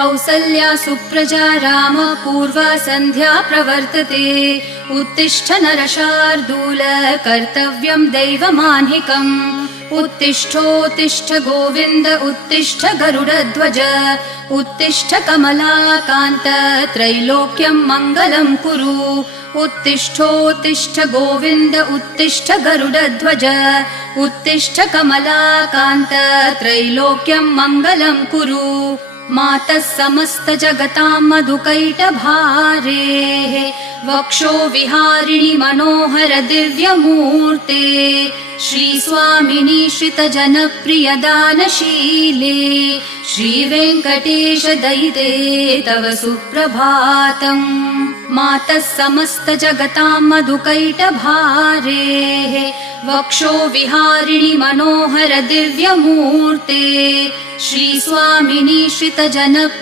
कौसल्या सुप्रजा राम पूर्वा सन्ध्या प्रवर्तते। उत्तिष्ठ नरशार्दूल कर्तव्यं दैवमान्हिकम्। उत्तिष्ठोत्तिष्ठ गोविन्द उत्तिष्ठ गरुडध्वज। उत्तिष्ठ कमलाकान्त त्रैलोक्यं मङ्गलं कुरु। उत्तिष्ठोत्तिष्ठ गोविन्द उत्तिष्ठ गरुडध्वज। उत्तिष्ठ कमलाकान्त त्रैलोक्यं मङ्गलं कुरु। मातः समस्त जगतां मधुकैटभारेः वक्षो विहारिणि मनोहर दिव्यमूर्ते। श्रीस्वामिनि श्रितजनप्रियदानशीले श्रीवेङ्कटेश दयिते तव सुप्रभातम्। मातः समस्त जगतां मधुकैटभारेः वक्षो विहारिणि मनोहर दिव्यमूर्ते। श्रीस्वामिनि श्रितजनप्रिय